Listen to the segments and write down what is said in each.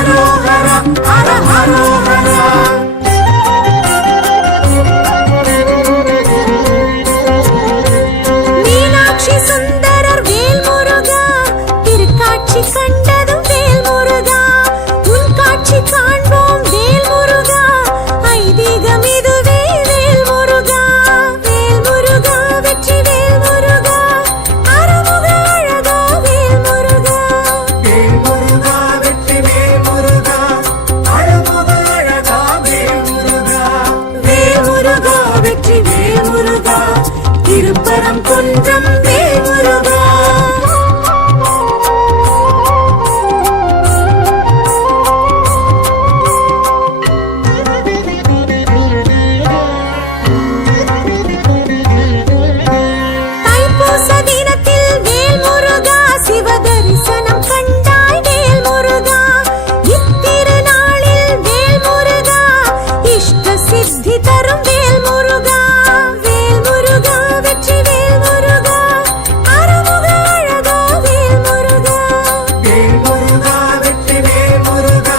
ஹரோஹரா ஹர ஹரோஹரா. மீனாட்சி சுந்தரர் வேல் முருகா, திருக்காட்சி கண்டதும் வேல் முருகா, உன் காட்சி காண்போம் வேல் முருகா, ஐதீகம் இதுவே வேல் முருகா. வேல் முருகா வெற்றி வேல் முருகா, அருமுக அழகா வேல் முருகா. வேல் முருகா வெற்றி வேல் முருகா, அழகுக அழகா வேல் முருகா. வேல் முருகா வெற்றி வேல் முருகா, திருப்பரம் குன்றம் வேல் முருகா. தைப்பூச தினத்தில் வேல் முருகா, சிவ தரிசனம் கண்டாய் வேல் முருகா. இத்திருநாளில் வேல் முருகா, இஷ்ட சித்தி தரும் வேல் முருகா. வேல் முருகா வெற்றி வேல் முருகா, அருமுக அழகா வேல் முருகா. வேல் முருகா வெற்றி வேல் முருகா,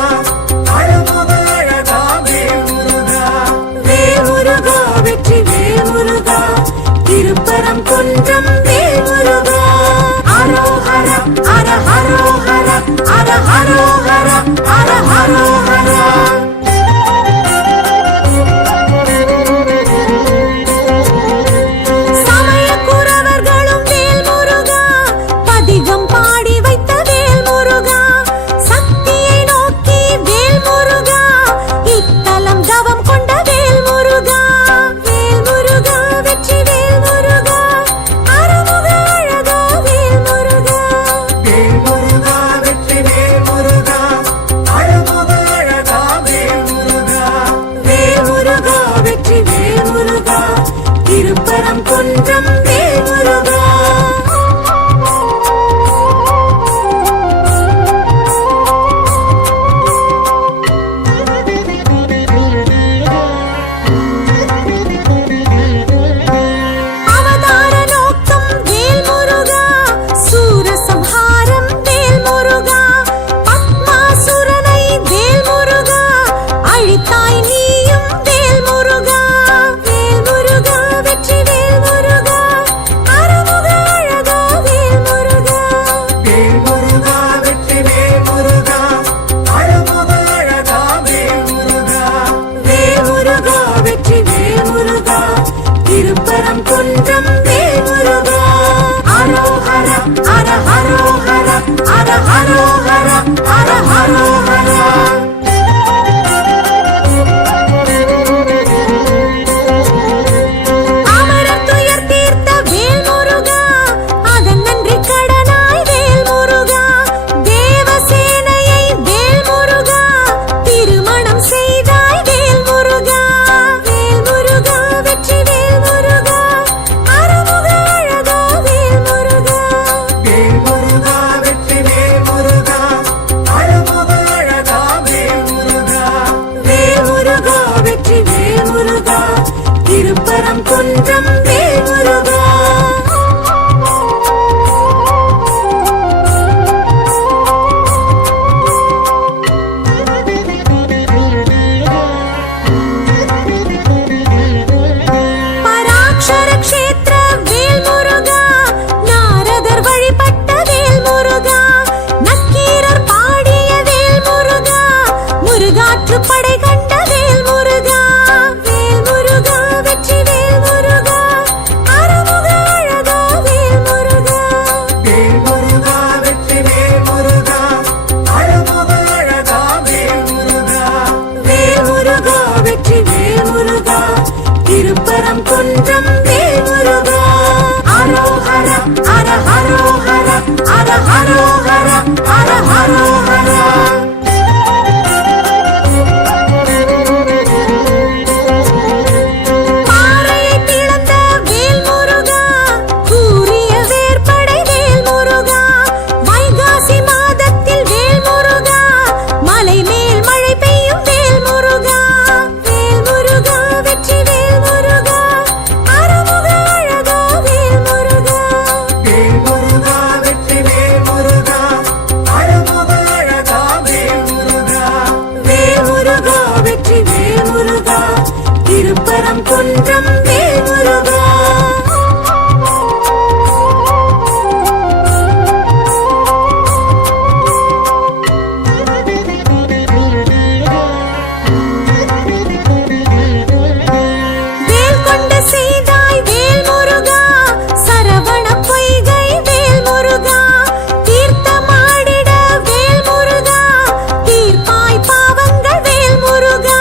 அழகுக அழகா வேல் முருகா. வேல் முருகா வெற்றி வேல் முருகா, திருப்பரம் குன்றம் வேல் முருகா. ஹரோஹரா ஹர ஹரோஹரா ஹர ஹரோஹரா ஹர ஹரோஹரா. சமய குரவர்களும் வேல் முருகா, பதிகம் பாடி வைத்த வேல் முருகா. சக்தியை நோக்கி வேல் முருகா, இத்தலம் தவம் கொண்ட வேல் முருகா. வேல் முருகா வெற்றி வேல் முருகா, அருமுக அழகா வேல் முருகா. வேல் முருகா வெற்றி வேல் முருகா, அழகுக அழகா வேல் முருகா. வேல் முருகா வெற்றி வேல் முருகா, திருப்பரம் குன்றம் வேல் முருகா. அவதார நோக்கம் வேல் முருகா, சூரசம்ஹாரம் வேல் முருகா. பத்மாசுரனை வேல் முருகா, அழித்தாய் நீயும் வேல் முருகா. வேல் முருகா வெற்றி வேல் முருகா, அருமுக அழகா வேல் முருகா. வேல் முருகா வெற்றி வேல் முருகா, அழகுக அழகா வேல் முருகா. வேல் முருகா வெற்றி வேல் முருகா, திருப்பரம் குன்றம் வேல் முருகா. ஹரோஹரா ஹர ஹரோஹரா ஹர ஹரோஹரா ஹர ஹரோஹரா. அமரர் துயர் தீர்த்த வேல் முருகா, அதன் நன்றி கடனாய் வேல் முருகா. தேவசேனையை வேல் முருகா, திருமணம் செய்தாய் வேல் முருகா. வேல் முருகா வெற்றி வேல் முருகா, அருமுக அழகா வேல் முருகா. வேல் முருகா வெற்றி வேல் முருகா, அழகுக அழகா வேல் முருகா. வேல் முருகா வெற்றி வேல் முருகா, திருப்பரம் குன்றம் வேல் முருகா. பராக்ஷர க்ஷேத்திர வேல் முருகா, நாரதர் வழிபட்ட வேல் முருகா. நக்கீரர் பாடிய வேல் முருகா, முருகாற்று படை கண்ட வேல் முருகா. வேல் முருகா வெற்றி வேல் முருகா, அருமுக அழகா வேல் முருகா. வேல் முருகா வெற்றி வேல் முருகா, அழகுக அழகா வேல் முருகா. வேல் முருகா வெற்றி வேல் முருகா, திருப்பரம் குன்றம் வேல் முருகா. ஹரோஹரா ஹர ஹரோஹரா ஹர ஹரோஹரா ஹர ஹரோஹரா. பாறையை பிளந்த வேல் முருகா, கூரிய வேற்படை வேல் முருகா. வைகாசி மாதத்தில் வேல் முருகா, மலை மேல் மழை பெய்யும் வேல் முருகா. வேல் முருகா வெற்றி வேல் முருகா, அருமுக அழகா வேல் முருகா. வேல் முருகா வெற்றி வேல் முருகா, அழகுக குன்றம் வேல் முருகா. வேல் கொண்ட செய்தாய் வேல் முருகா, சரவண பொய்கை வேல் முருகா, தீர்த்தமாடிட வேல் முருகா, தீர்ப்பாய் பாவங்கள் வேல் முருகா.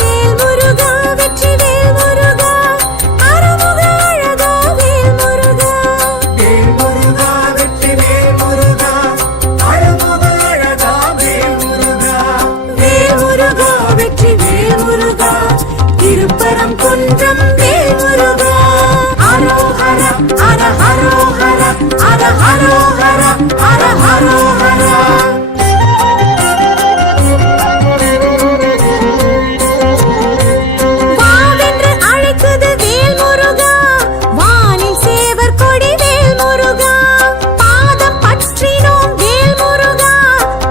வேல் முருகா வெற்றி வேல் முருகா, அருமுக அழகா வேல் முருகா. வேல் முருகா வெற்றி வேல் முருகா அழகுக அழகா வேல் முருகா. வேல் முருகா வெற்றி வேல் முருகா, திருப்பரம் குன்றம் வேல் முருகா. அரோஹர அர ஹரோஹர அர ஹரோஹர அர ஹரோஹர. வாவென்று அழைக்குது வேல் முருகா, வானில் சேவர் கொடி வேல் முருகா. பாதம் பற்றினோம் வேல் முருகா,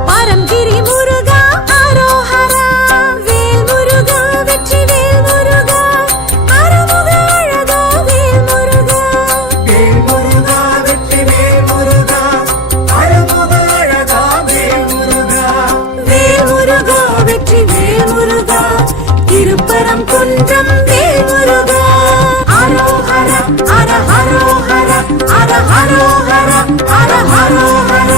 பரம்கிரி முருகா அரோஹரா. வேல் முருகா வெற்றி வேல் முருகா, அருமுக அழகா வேல் முருகா. வேல் முருகா வெற்றி வேல் முருகா அழகுக அழகா வேல் முருகா. வேல் முருகா வெற்றி வேல் முருகா, திருப்பரம் குன்றம் வேல் முருகா. அரோஹர அர ஹரோஹர அர ஹரோஹர அர ஹரோஹர.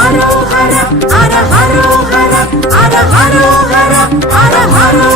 அரோஹர அர ஹரோஹர அர ஹரோஹர அர ஹரோஹர.